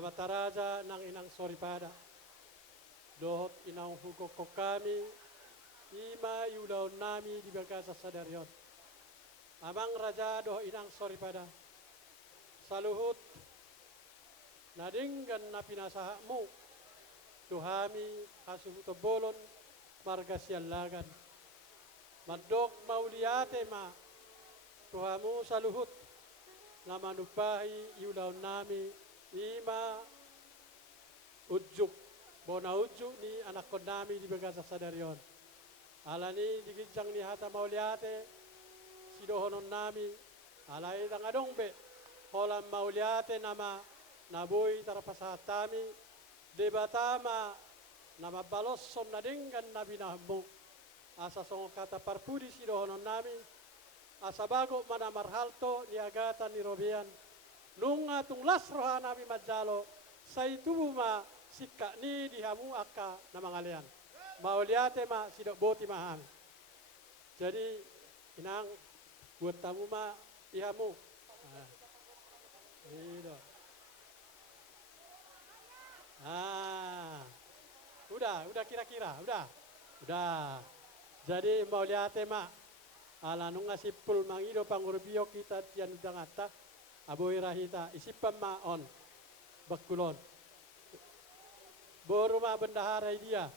amataraja ng inang soripada. Dohot inang hukok ko kami, ima yulaw nami di bagasa sadaryon. Amang raja doh inang soripada. Saluhut, nadinggan na pinasahamu, tuhami asuhuto bolon, marga Siallagan. Mandok Mauliate ma, tuhamu saluhut, na manupahi yulaw nami, ima ujuk. Bona ujuk ni anak ko nami di bagasa sadaryon. Alani digijang ni hata Mauliate, sidohonon nami, alay lang adong be, holam Mauliate nama, naboy tarapasahatami, debatama, nama balosson na dinggan na binahmu, asa song kata parpudi sidohonon nami, asa bago mana marhalto ni agatan ni Robian, nunga tunglas roha nami majalo, sa itubu ma, sikka ni dihamu akka na mangalian. Mauliate ma sidok boti mahami. Jadi inang buat tamu ma ihamu. Itu. Udah kira-kira, udah. Jadi Mauliate ma ala nung asipul mangido pangurbiyo kita tian dangata aboy rahita isipam ma on bakulon. Boruma bendaharai dia.